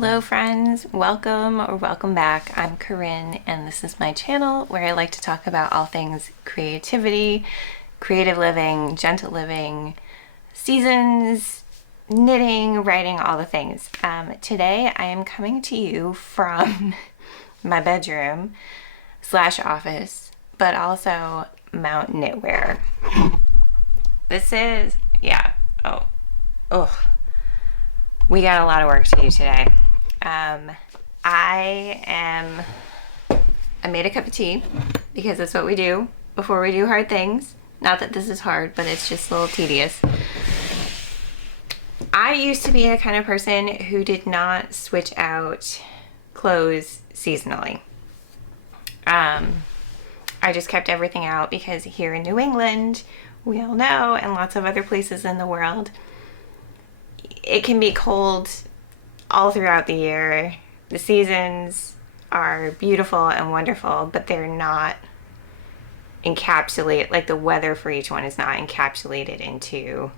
Hello friends, welcome or welcome back. I'm Corinne and this is my channel where I like to talk about all things creativity, creative living, gentle living, seasons, knitting, writing, all the things. Today I am coming to you from my bedroom / office, but also Mount Knitwear. This is, we got a lot of work to do today. I made a cup of tea because that's what we do before we do hard things. Not that this is hard, but it's just a little tedious. I used to be a kind of person who did not switch out clothes seasonally. I just kept everything out because here in New England, we all know, and lots of other places in the world, it can be cold all throughout the year. The seasons are beautiful and wonderful, but they're not encapsulated, like the weather for each one is not encapsulated into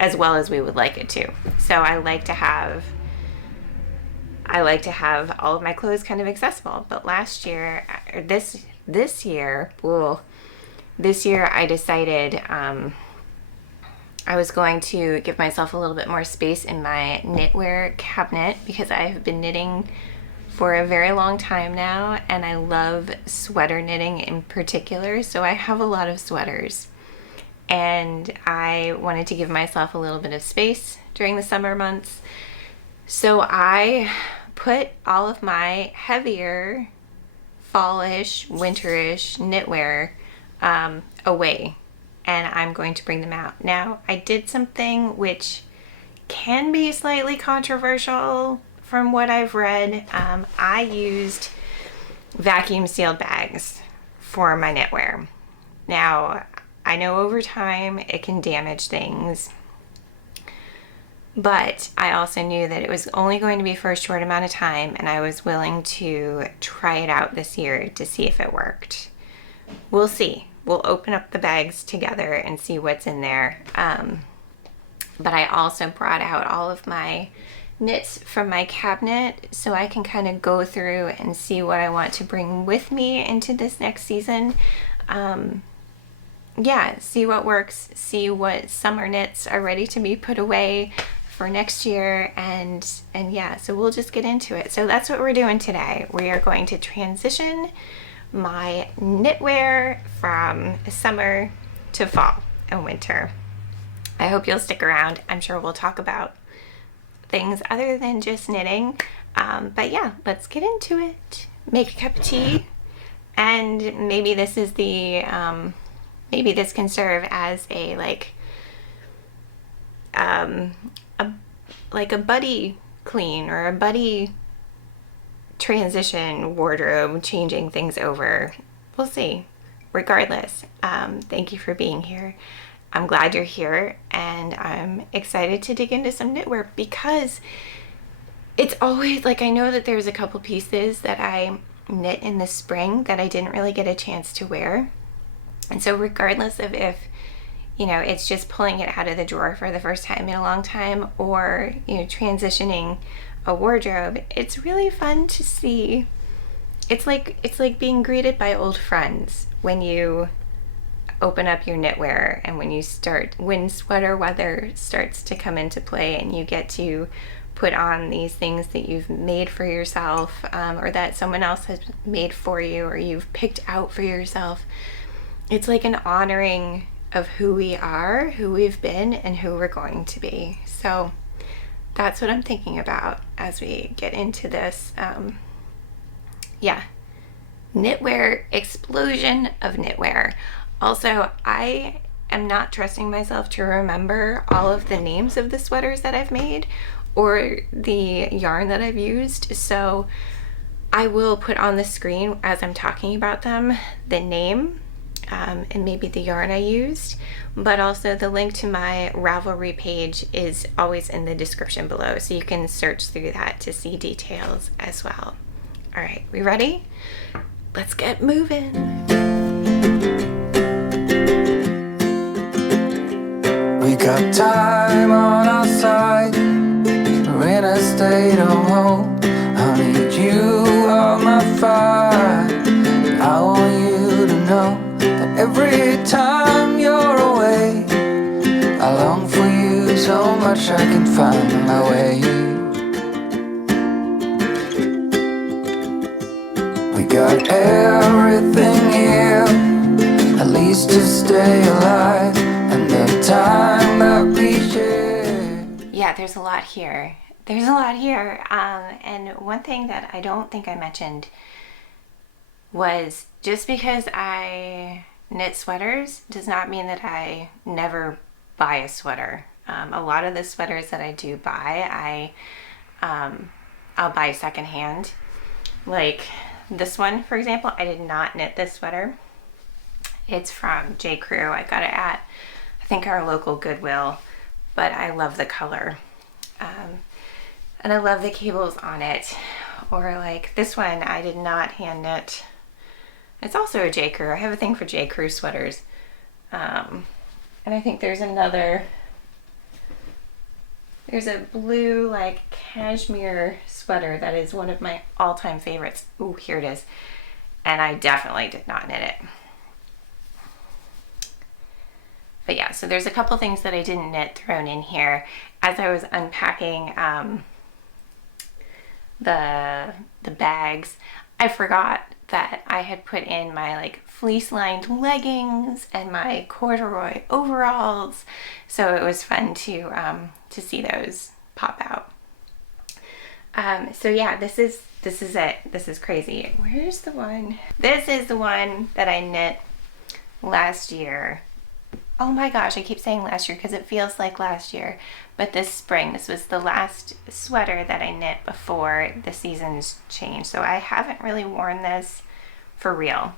as well as we would like it to. So I like to have all of my clothes kind of accessible. But this year I decided I was going to give myself a little bit more space in my knitwear cabinet because I have been knitting for a very long time now and I love sweater knitting in particular. So I have a lot of sweaters and I wanted to give myself a little bit of space during the summer months. So I put all of my heavier fallish, winterish knitwear away. And I'm going to bring them out. Now, I did something which can be slightly controversial from what I've read. I used vacuum sealed bags for my knitwear. Now, I know over time it can damage things, but I also knew that it was only going to be for a short amount of time and I was willing to try it out this year to see if it worked. We'll see. We'll open up the bags together and see what's in there. But I also brought out all of my knits from my cabinet so I can kind of go through and see what I want to bring with me into this next season. See what works, see what summer knits are ready to be put away for next year, and so we'll just get into it. So that's what we're doing today. We are going to transition my knitwear from summer to fall and winter. I hope you'll stick around. I'm sure we'll talk about things other than just knitting. But yeah, let's get into it. Make a cup of tea, and maybe this is maybe this can serve as a buddy clean or a buddy transition wardrobe, changing things over. We'll see. Regardless, thank you for being here. I'm glad you're here and I'm excited to dig into some knitwear because it's always I know that there's a couple pieces that I knit in the spring that I didn't really get a chance to wear. And so regardless of if it's just pulling it out of the drawer for the first time in a long time or transitioning a wardrobe, it's really fun to see. It's like being greeted by old friends when you open up your knitwear and when sweater weather starts to come into play and you get to put on these things that you've made for yourself, or that someone else has made for you or you've picked out for yourself. It's like an honoring of who we are, who we've been, and who we're going to be. So that's what I'm thinking about as we get into this. Knitwear, explosion of knitwear. Also, I am not trusting myself to remember all of the names of the sweaters that I've made or the yarn that I've used. So I will put on the screen as I'm talking about them, the name, and maybe the yarn I used, but also the link to my Ravelry page is always in the description below, so you can search through that to see details as well. All right, we ready? Let's get moving. We got time on our side. We're in a state of hope. find my way. We got everything here, at least to stay alive, and the time that we share. Yeah, there's a lot here. There's a lot here. And one thing that I don't think I mentioned was just because I knit sweaters does not mean that I never buy a sweater. A lot of the sweaters that I do buy, I'll buy secondhand. Like this one, for example, I did not knit this sweater. It's from J. Crew. I got it at, I think, our local Goodwill, but I love the color. And I love the cables on it. Or like this one, I did not hand knit. It's also a J. Crew. I have a thing for J. Crew sweaters. And I think there's another, there's a blue like cashmere sweater that is one of my all-time favorites. Ooh, here it is. And I definitely did not knit it. But yeah, so there's a couple things that I didn't knit thrown in here. As I was unpacking the bags, I forgot that I had put in my like fleece-lined leggings and my corduroy overalls. So it was fun to see those pop out. So yeah, this is it. This is crazy. Where's the one? This is the one that I knit last year. Oh my gosh, I keep saying last year because it feels like last year. But this spring, this was the last sweater that I knit before the seasons changed. So I haven't really worn this for real.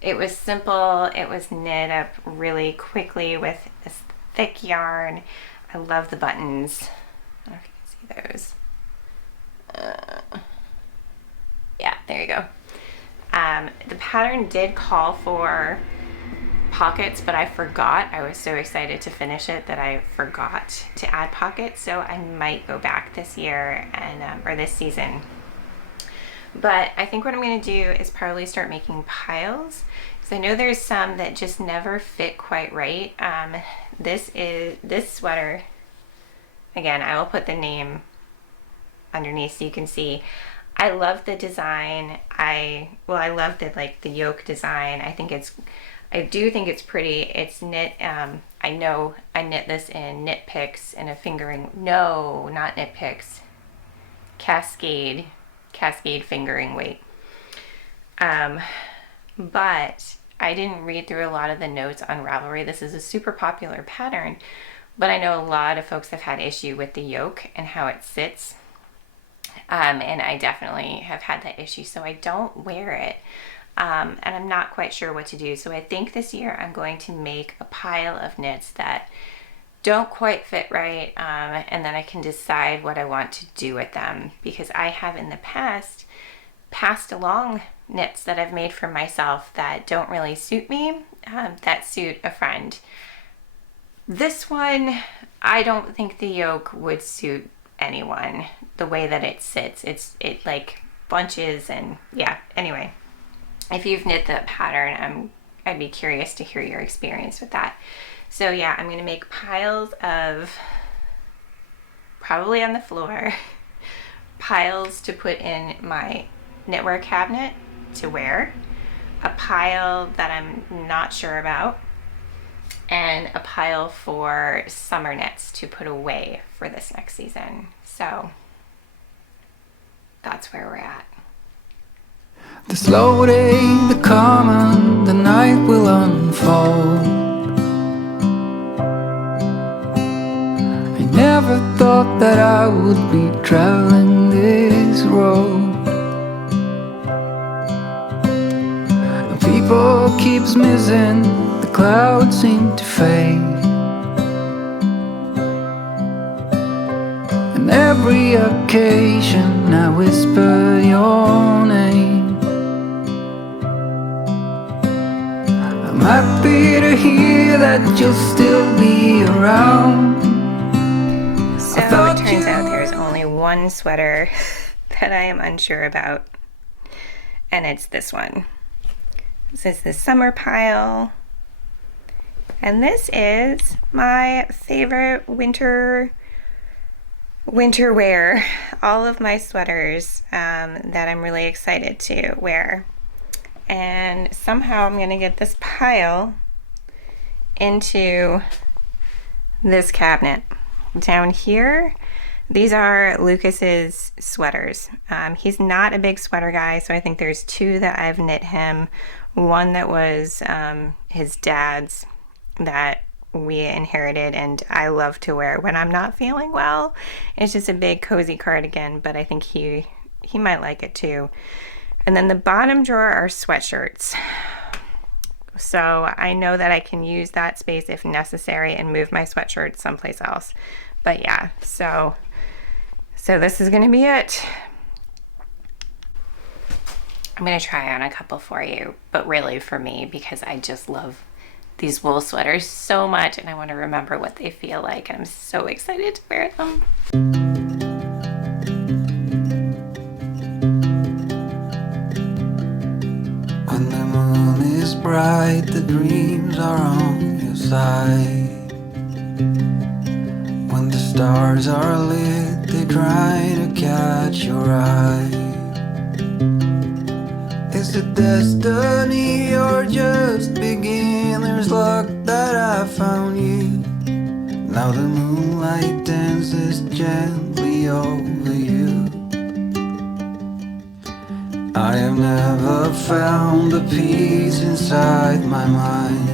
It was simple. It was knit up really quickly with this thick yarn. I love the buttons. I don't know if you can see those. Yeah, there you go. The pattern did call for pockets, but I forgot. I was so excited to finish it that I forgot to add pockets. So I might go back this year and or this season. But I think what I'm going to do is probably start making piles, because I know there's some that just never fit quite right. This sweater, again, I will put the name underneath so you can see. I love the design. I love the yoke design. I do think it's pretty. It's knit. I know I knit this in Knit Picks in a fingering. No, not Knit Picks. Cascade fingering weight. But I didn't read through a lot of the notes on Ravelry. This is a super popular pattern, but I know a lot of folks have had issue with the yoke and how it sits. And I definitely have had that issue, so I don't wear it. And I'm not quite sure what to do. So I think this year I'm going to make a pile of knits that don't quite fit right, and then I can decide what I want to do with them, because I have in the past passed along knits that I've made for myself that don't really suit me, that suit a friend. This one, I don't think the yoke would suit anyone the way that it sits. It like bunches, and yeah, anyway. If you've knit the pattern, I'd be curious to hear your experience with that. So yeah, I'm going to make piles of, probably on the floor, piles to put in my knitwear cabinet to wear, a pile that I'm not sure about, and a pile for summer knits to put away for this next season. So that's where we're at. The slow day, the calm, and the night will unfold. I never thought that I would be traveling this road. People keeps missing, the clouds seem to fade, and every occasion I whisper your name. I'm happy to hear that you'll still be around. So it turns out there's only one sweater that I am unsure about, and it's this one. This is the summer pile, And this is my favorite winter wear. All of my sweaters that I'm really excited to wear. And somehow I'm going to get this pile into this cabinet. Down here, these are Lucas's sweaters. He's not a big sweater guy, so I think there's two that I've knit him. One that was his dad's that we inherited and I love to wear when I'm not feeling well. It's just a big cozy cardigan, but I think he might like it too. And then the bottom drawer are sweatshirts. So I know that I can use that space if necessary and move my sweatshirts someplace else. But yeah, so this is gonna be it. I'm gonna try on a couple for you, but really for me, because I just love these wool sweaters so much and I want to remember what they feel like, and I'm so excited to wear them. When the moon is bright, the dreams are on your side. When the stars are lit, they try to catch your eye. Is it destiny or just beginner's luck that I found you? Now the moonlight dances gently over you. I have never found the peace inside my mind.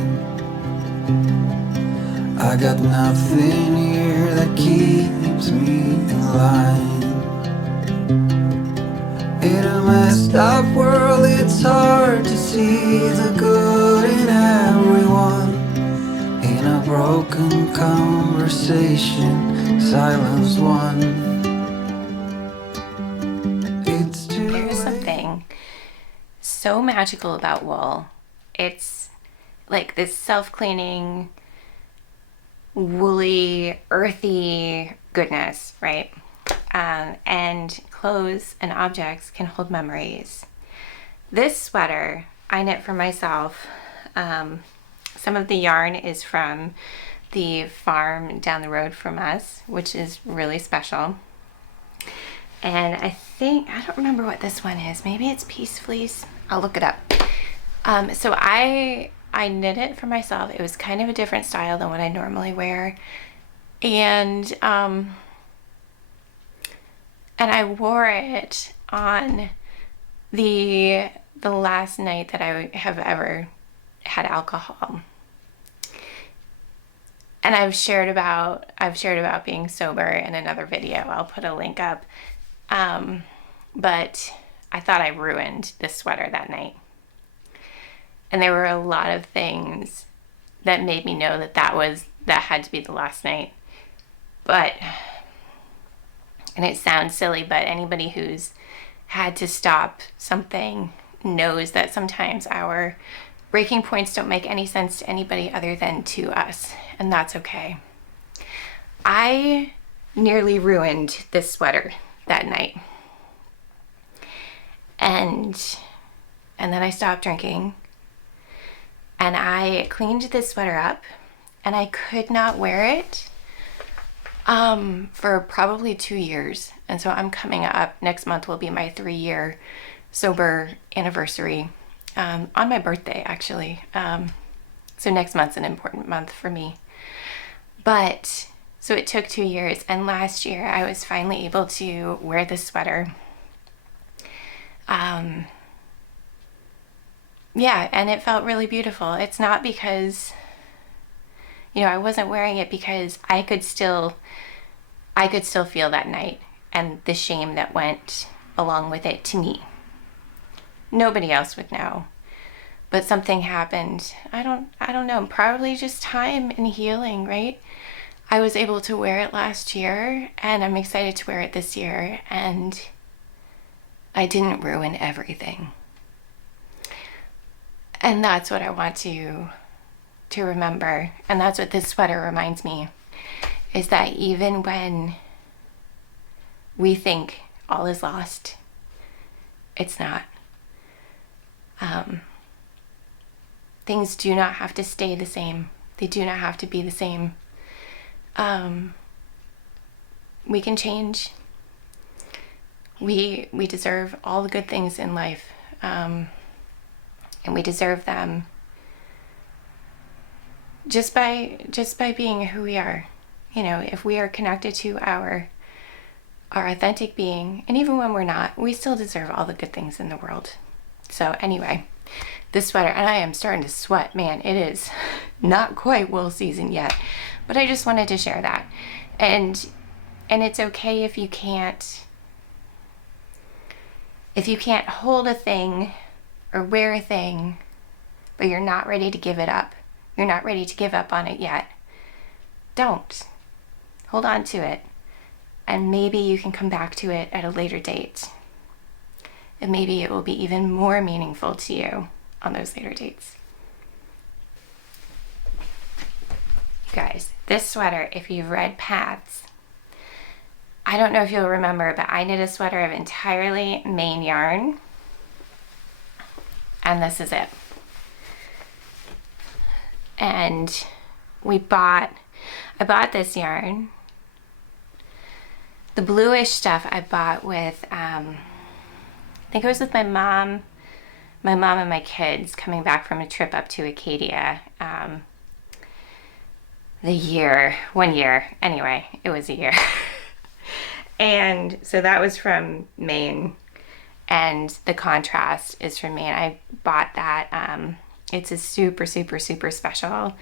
I got nothing here that keeps me in line. In a messed up world, it's hard to see the good in everyone. In a broken conversation, silence won. There's something so magical about wool. It's like this self-cleaning, woolly, earthy goodness, right? And clothes and objects can hold memories. This sweater I knit for myself. Some of the yarn is from the farm down the road from us, which is really special. And I don't remember what this one is. Maybe it's Peace Fleece. I'll look it up. So I knit it for myself. It was kind of a different style than what I normally wear. And I wore it on the last night that I have ever had alcohol. And I've shared about being sober in another video. I'll put a link up. But I thought I ruined this sweater that night. And there were a lot of things that made me know that had to be the last night. And it sounds silly, but anybody who's had to stop something knows that sometimes our breaking points don't make any sense to anybody other than to us, and that's okay. I nearly ruined this sweater that night. And then I stopped drinking, and I cleaned this sweater up, and I could not wear it for probably 2 years. And so I'm coming up, next month will be my 3-year sober anniversary, on my birthday actually. So next month's an important month for me. But so it took 2 years, and last year I was finally able to wear this sweater. Yeah, and it felt really beautiful. It's not because, I wasn't wearing it because I could still feel that night and the shame that went along with it to me. Nobody else would know. But something happened. I don't know, probably just time and healing, right? I was able to wear it last year, and I'm excited to wear it this year, and I didn't ruin everything. And that's what I want to remember. And that's what this sweater reminds me, is that even when we think all is lost, it's not. Things do not have to stay the same. They do not have to be the same. We can change. We deserve all the good things in life, and we deserve them just by being who we are. You know, if we are connected to our authentic being, and even when we're not, we still deserve all the good things in the world. So anyway, this sweater, and I am starting to sweat, man. It is not quite wool season yet, but I just wanted to share that. And it's okay if you can't hold a thing or wear a thing, but you're not ready to give it up. You're not ready to give up on it yet. Don't. Hold on to it. And maybe you can come back to it at a later date. And maybe it will be even more meaningful to you on those later dates. You guys, this sweater, if you've read Paths, I don't know if you'll remember, but I knit a sweater of entirely Maine yarn. And this is it. And I bought this yarn. The bluish stuff I bought with, I think it was with my mom and my kids coming back from a trip up to Acadia. 1 year. Anyway, it was a year. And so that was from Maine, and the contrast is from Maine. I bought that. It's a super, super, super special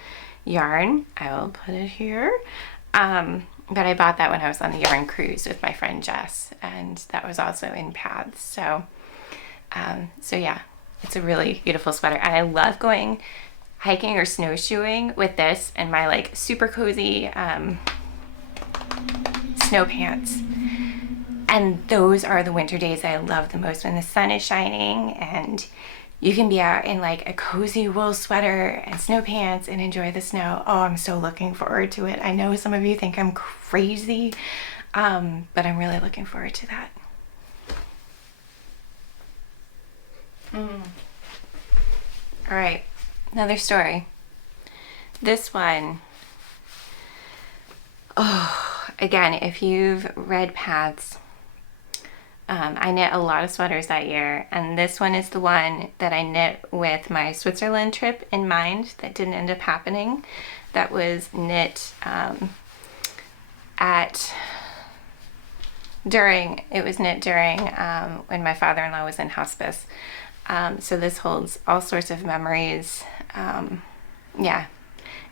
yarn. I will put it here. But I bought that when I was on the yarn cruise with my friend Jess, and that was also in Paths. So yeah, it's a really beautiful sweater, and I love going hiking or snowshoeing with this and my like super cozy snow pants. And those are the winter days I love the most, when the sun is shining and you can be out in like a cozy wool sweater and snow pants and enjoy the snow. Oh, I'm so looking forward to it. I know some of you think I'm crazy, but I'm really looking forward to that. All right, another story. This one, again, if you've read Paths, I knit a lot of sweaters that year, and this one is the one that I knit with my Switzerland trip in mind that didn't end up happening. That was knit during when my father-in-law was in hospice. So this holds all sorts of memories. Yeah,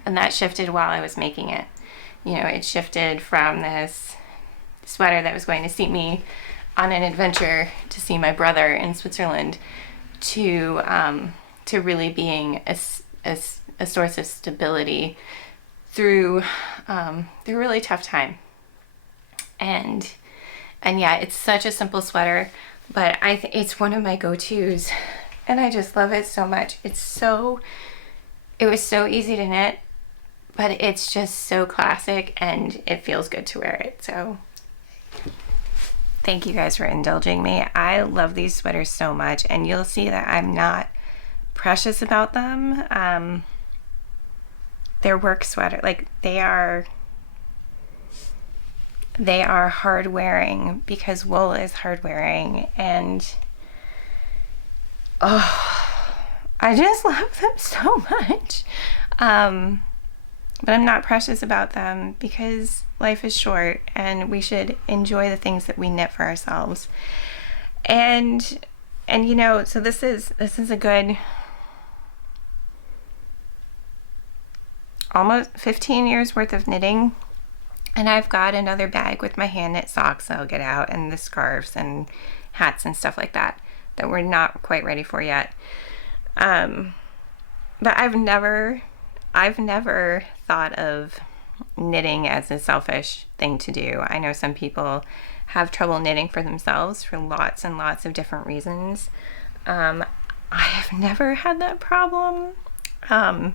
and that shifted while I was making it. You know, it shifted from this sweater that was going to see me on an adventure to see my brother in Switzerland to really being a source of stability through a really tough time. And yeah, it's such a simple sweater, but I think it's one of my go-tos, and I just love it so much. It was so easy to knit, but it's just so classic, and it feels good to wear it. So thank you guys for indulging me. I love these sweaters so much, and you'll see that I'm not precious about them. They're work sweater, like they are hard wearing because wool is hard wearing, and I just love them so much. But I'm not precious about them because life is short and we should enjoy the things that we knit for ourselves. And you know, so this is a good almost 15 years worth of knitting. And I've got another bag with my hand knit socks that I'll get out, and the scarves and hats and stuff like that we're not quite ready for yet. But I've never thought of knitting as a selfish thing to do. I know some people have trouble knitting for themselves for lots and lots of different reasons. I have never had that problem. I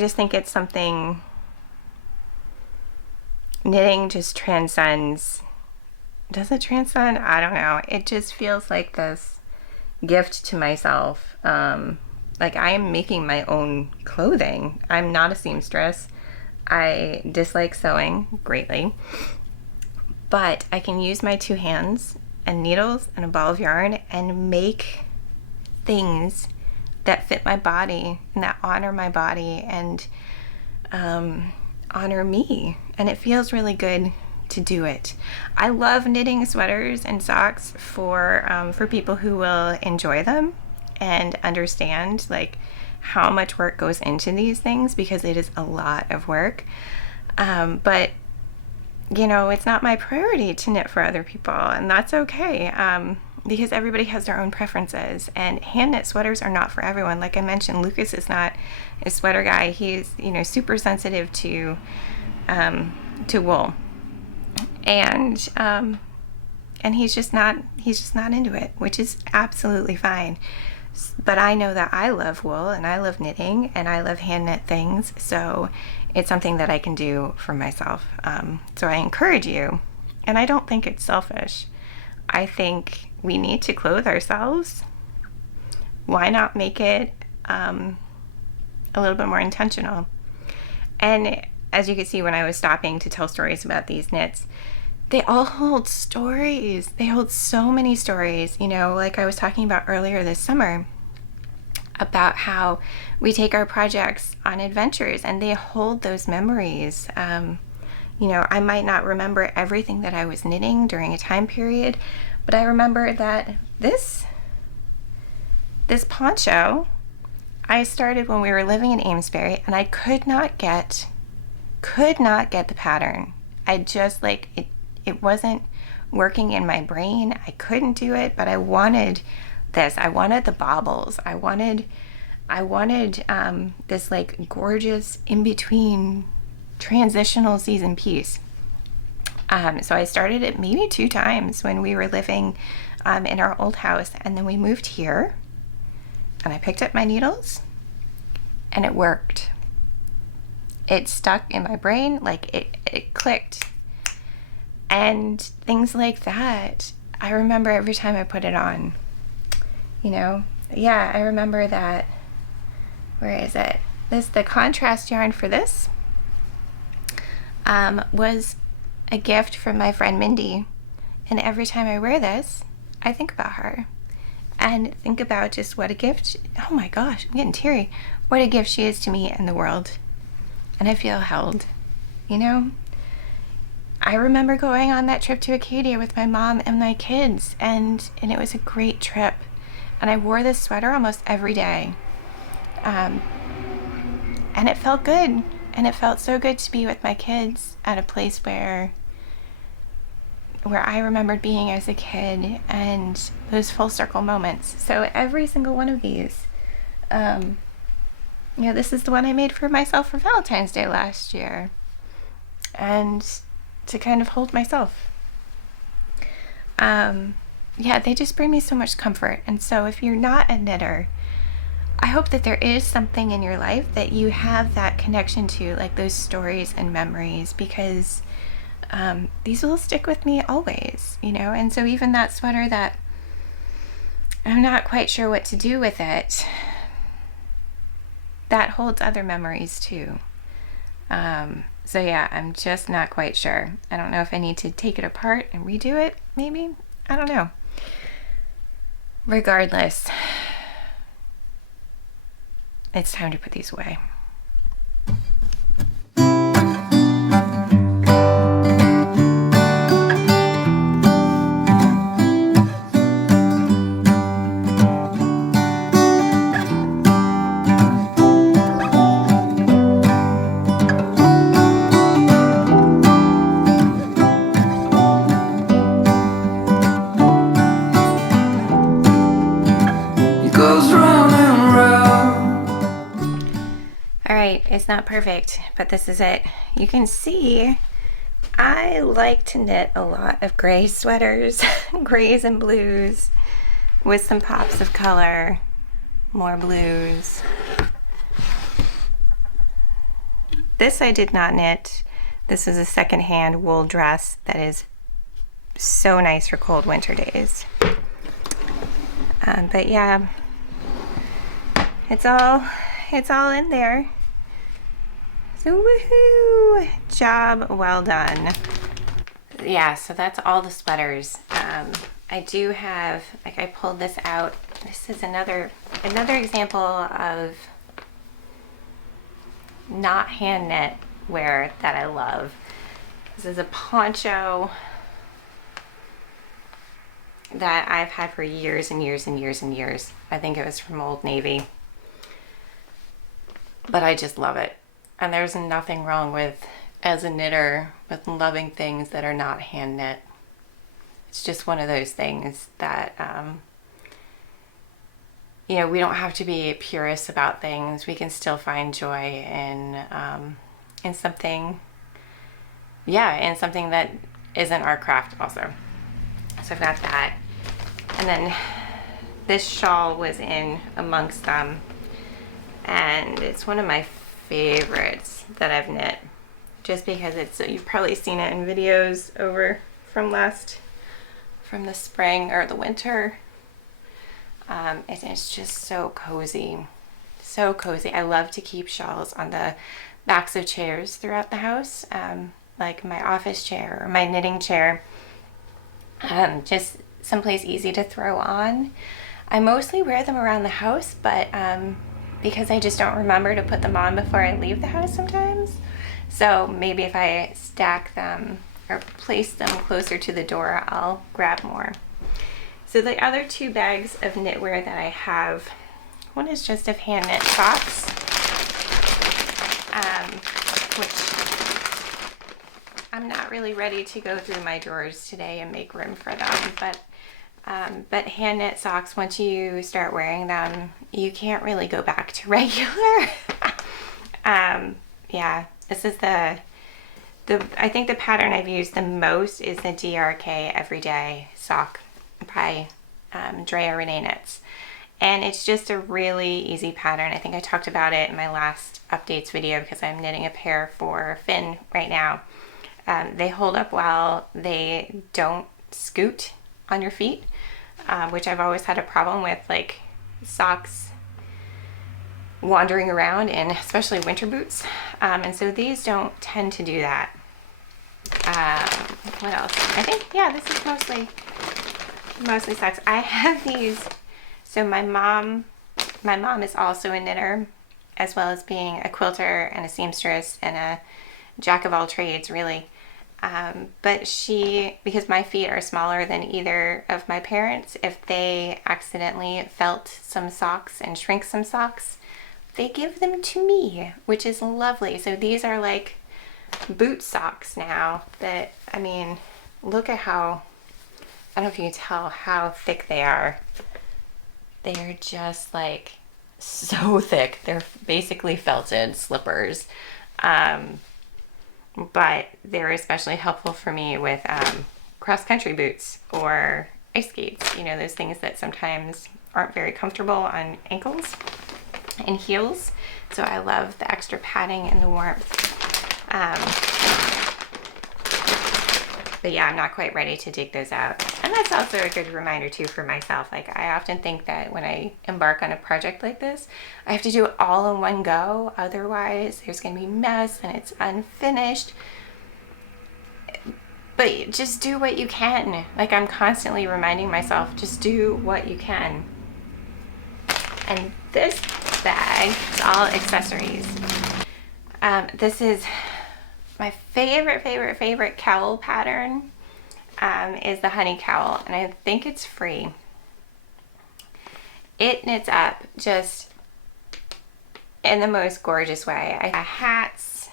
just think it's something, knitting just transcends. Does it transcend? I don't know. It just feels like this gift to myself, Like, I am making my own clothing. I'm not a seamstress. I dislike sewing greatly, but I can use my two hands and needles and a ball of yarn and make things that fit my body and that honor my body and honor me. And it feels really good to do it. I love knitting sweaters and socks for people who will enjoy them and understand like how much work goes into these things, because it is a lot of work. But you know, it's not my priority to knit for other people, and that's okay. Because everybody has their own preferences, and hand knit sweaters are not for everyone. Like I mentioned, Lucas is not a sweater guy. He's, you know, super sensitive to wool, and he's just not into it, which is absolutely fine. But I know that I love wool and I love knitting and I love hand knit things, so it's something that I can do for myself. So I encourage you, and I don't think it's selfish. I think we need to clothe ourselves. Why not make it a little bit more intentional? And as you can see, when I was stopping to tell stories about these knits, they all hold stories. They hold so many stories. You know, like I was talking about earlier this summer, about how we take our projects on adventures and they hold those memories. You know, I might not remember everything that I was knitting during a time period, but I remember that this poncho I started when we were living in Amesbury, and I could not get the pattern. I just like it wasn't working in my brain. I couldn't do it, but I wanted this. I wanted the baubles. I wanted this like gorgeous in between transitional season piece. So I started it maybe 2 times when we were living in our old house, and then we moved here, and I picked up my needles, and it worked. It stuck in my brain, like it clicked. And things like that, I remember every time I put it on. You know, yeah, I remember that. Where is it? The contrast yarn for this was a gift from my friend Mindy, and every time I wear this, I think about her and think about just what a gift. Oh my gosh, I'm getting teary. What a gift she is to me and the world, and I feel held. You know, I remember going on that trip to Acadia with my mom and my kids, and it was a great trip. And I wore this sweater almost every day. And it felt good. And it felt so good to be with my kids at a place where I remembered being as a kid, and those full circle moments. So every single one of these, you know, this is the one I made for myself for Valentine's Day last year. And to kind of hold myself. Yeah, they just bring me so much comfort. And so if you're not a knitter, I hope that there is something in your life that you have that connection to, like those stories and memories, because these will stick with me always, you know. And so even that sweater that I'm not quite sure what to do with it, that holds other memories too. So yeah, I'm just not quite sure. I don't know if I need to take it apart and redo it, maybe. I don't know. Regardless, it's time to put these away. It's not perfect, but this is it. You can see I like to knit a lot of gray sweaters, grays and blues, with some pops of color, more blues. This I did not knit. This is a secondhand wool dress that is so nice for cold winter days. But yeah, It's all in there. So woohoo! Job well done. Yeah, so that's all the sweaters. I do have, like, I pulled this out. This is another example of not hand knit wear that I love. This is a poncho that I've had for years and years and years and years. I think it was from Old Navy. But I just love it. And there's nothing wrong with, as a knitter, with loving things that are not hand knit. It's just one of those things that, you know, we don't have to be purists about things. We can still find joy in something, in something that isn't our craft also. So I've got that. And then this shawl was in amongst them. And it's one of my favorites that I've knit. Just because you've probably seen it in videos over from the spring or the winter. It's just so cozy. So cozy. I love to keep shawls on the backs of chairs throughout the house. Like my office chair or my knitting chair. Just someplace easy to throw on. I mostly wear them around the house, but because I just don't remember to put them on before I leave the house sometimes. So maybe if I stack them or place them closer to the door, I'll grab more. So the other two bags of knitwear that I have, one is just of hand knit socks, which I'm not really ready to go through my drawers today and make room for them, but hand knit socks, once you start wearing them, you can't really go back to regular. Yeah, this is I think the pattern I've used the most is the DRK Everyday Sock by Drea Renee Knits. And it's just a really easy pattern. I think I talked about it in my last updates video because I'm knitting a pair for Finn right now. They hold up well. They don't scoot on your feet, which I've always had a problem with, like socks wandering around in especially winter boots. And so these don't tend to do that. What else? I think, yeah, this is mostly socks. I have these. So my mom is also a knitter, as well as being a quilter and a seamstress and a jack of all trades, really. But because my feet are smaller than either of my parents, if they accidentally felt some socks and shrink some socks, they give them to me, which is lovely. So these are like boot socks now that, I mean, look at how, I don't know if you can tell how thick they are. They are just like so thick. They're basically felted slippers. But they're especially helpful for me with cross-country boots or ice skates. You know, those things that sometimes aren't very comfortable on ankles and heels. So I love the extra padding and the warmth. But yeah, I'm not quite ready to dig those out. And that's also a good reminder too for myself. Like, I often think that when I embark on a project like this, I have to do it all in one go. Otherwise, there's going to be mess and it's unfinished. But just do what you can. Like, I'm constantly reminding myself, just do what you can. And this bag is all accessories. This is my favorite cowl pattern, is the honey cowl, and I think it's free. It knits up just in the most gorgeous way. I have hats,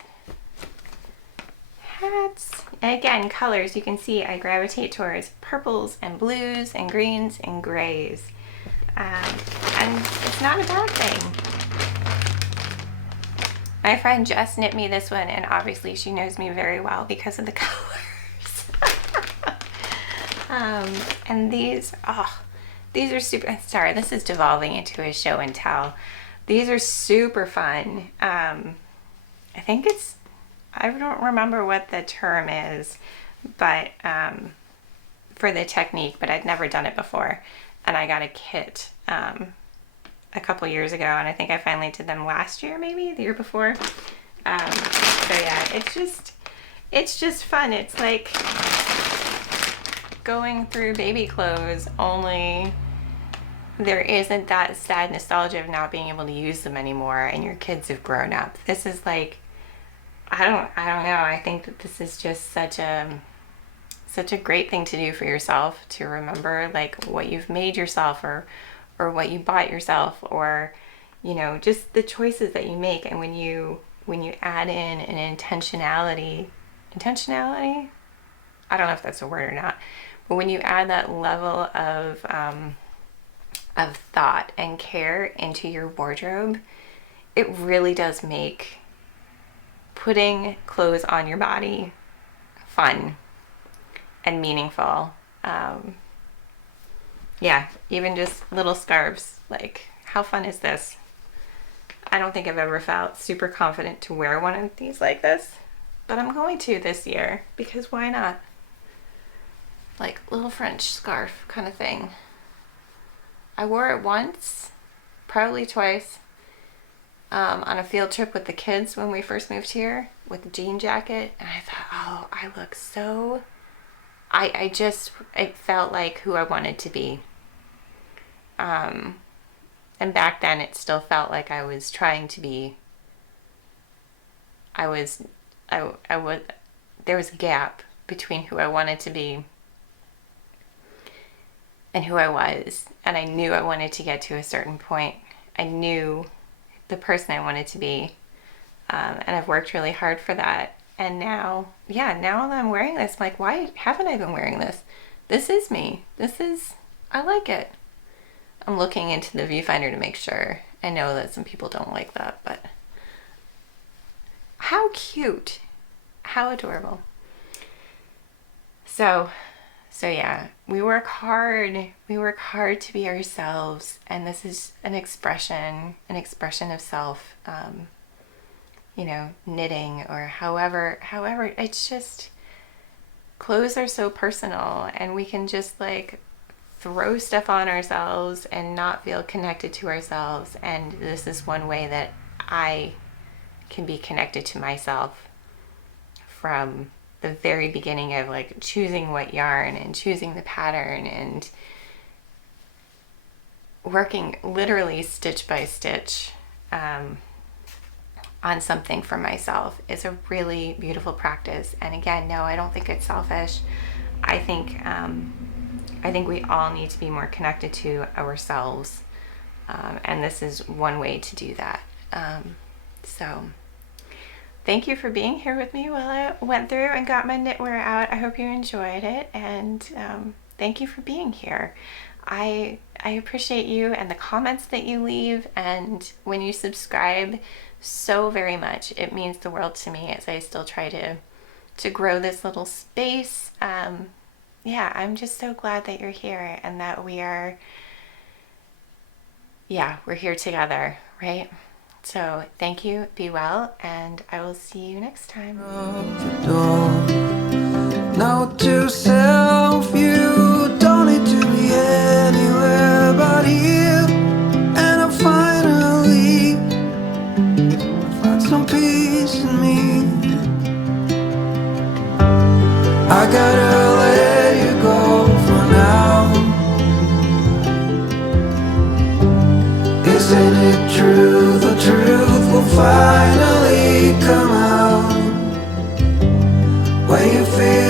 and again, colors. You can see I gravitate towards purples and blues and greens and grays, and it's not a bad thing. My friend just knit me this one, and obviously she knows me very well because of the colors. And these are super, sorry, this is devolving into a show and tell. These are super fun. I think I don't remember what the term is, but for the technique, but I'd never done it before. And I got a kit a couple years ago, and I think I finally did them last year, maybe the year before. So yeah, it's just fun. It's like going through baby clothes, only there isn't that sad nostalgia of not being able to use them anymore, and your kids have grown up. This is like, I don't know. I think that this is just such a great thing to do for yourself, to remember like what you've made yourself, or what you bought yourself, or just the choices that you make. And when you add in an intentionality, I don't know if that's a word or not, but when you add that level of thought and care into your wardrobe, it really does make putting clothes on your body fun and meaningful. Yeah, even just little scarves. Like, how fun is this? I don't think I've ever felt super confident to wear one of these like this, but I'm going to this year, because why not? Like, little French scarf kind of thing. I wore it once, probably twice, on a field trip with the kids when we first moved here, with a jean jacket, and I thought, oh, I look so... it felt like who I wanted to be. And back then it still felt like I was trying to be, there was a gap between who I wanted to be and who I was. And I knew I wanted to get to a certain point. I knew the person I wanted to be. And I've worked really hard for that. And now that I'm wearing this, I'm like, why haven't I been wearing this? This is me. I like it. I'm looking into the viewfinder to make sure. I know that some people don't like that, but how cute. How adorable. So yeah, we work hard. We work hard to be ourselves, and this is an expression of self. Knitting, or however, it's just, clothes are so personal, and we can just like throw stuff on ourselves and not feel connected to ourselves. And this is one way that I can be connected to myself, from the very beginning of like choosing what yarn and choosing the pattern and working literally stitch by stitch on something for myself is a really beautiful practice. And again, no, I don't think it's selfish. I think we all need to be more connected to ourselves, and this is one way to do that. So thank you for being here with me while I went through and got my knitwear out. I hope you enjoyed it, and thank you for being here. I appreciate you and the comments that you leave, and when you subscribe so very much. It means the world to me as I still try to grow this little space. I'm just so glad that you're here, and that we're here together, right? So thank you, be well, and I will see you next time. Note to self, you don't need to be anywhere but here. And I finally find some peace in me. I gotta let you go for now. Isn't it true? The truth will finally come out when you feel